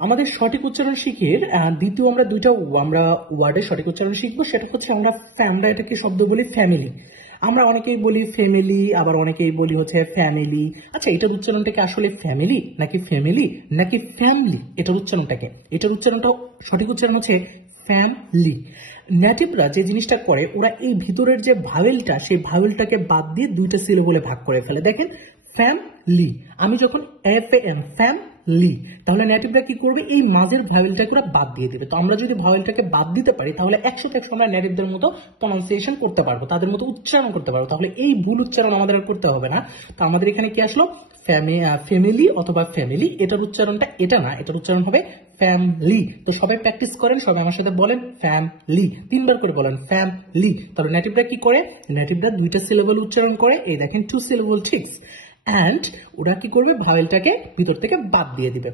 আমাদের সঠিক উচ্চারণ শিখের দ্বিতীয় আমরা দুইটা আমরা ওয়ার্ডের সঠিক উচ্চারণ শিখবো। সেটা হচ্ছে আমরা এটাকে শব্দ বলি ফ্যামিলি। আমরা অনেকেই বলি ফ্যামিলি, আবার অনেকেই বলি হচ্ছে ফ্যামিলি। আচ্ছা, এটার উচ্চারণটাকে আসলে ফ্যামিলি নাকি ফ্যামিলি নাকি ফ্যামিলি? এটার উচ্চারণটাকে, এটার উচ্চারণটা সঠিক উচ্চারণ হচ্ছে ফ্যামিলি। নেটিভরা যে জিনিসটা করে, ওরা এই ভিতরের যে ভাওয়েলটা, সেই ভাওয়েলটাকে বাদ দিয়ে দুইটা সিলেবলে ভাগ করে ফেলে। দেখেন, ফ্যামিলি, আমি যখন FAM ফ্যামিলি, তাহলে নেটিভরা কি করবে, এই মাঝের ভাওয়েলটাকে ওরা বাদ দিয়ে দিবে। তো আমরা যদি ভাওয়েলটাকে বাদ দিতে পারি তাহলে 100% আমরা নেটিভদের মতো প্রনাউন্সিয়েশন করতে পারবো, তাদের মতো উচ্চারণ করতে পারবো। তাহলে এই ভুল উচ্চারণ আমাদের আর করতে হবে না। তো আমাদের এখানে কি আসলো, ফ্যামিলি অথবা ফ্যামিলি। এটার উচ্চারণটা এটা না, এটার উচ্চারণ হবে ফ্যামিলি। তো সবাই প্র্যাকটিস করেন, সবাই আমার সাথে বলেন ফ্যামিলি, 3 বার করে বলেন ফ্যামিলি। তাহলে নেটিভরা কি করে, নেটিভরা দুইটা সিলেবল উচ্চারণ করে। এই দেখেন 2 syllable ঠিক। অ্যান্ড ওরা কি করবে, ভাওয়েলটাকে ভিতর থেকে বাদ দিয়ে দিবে।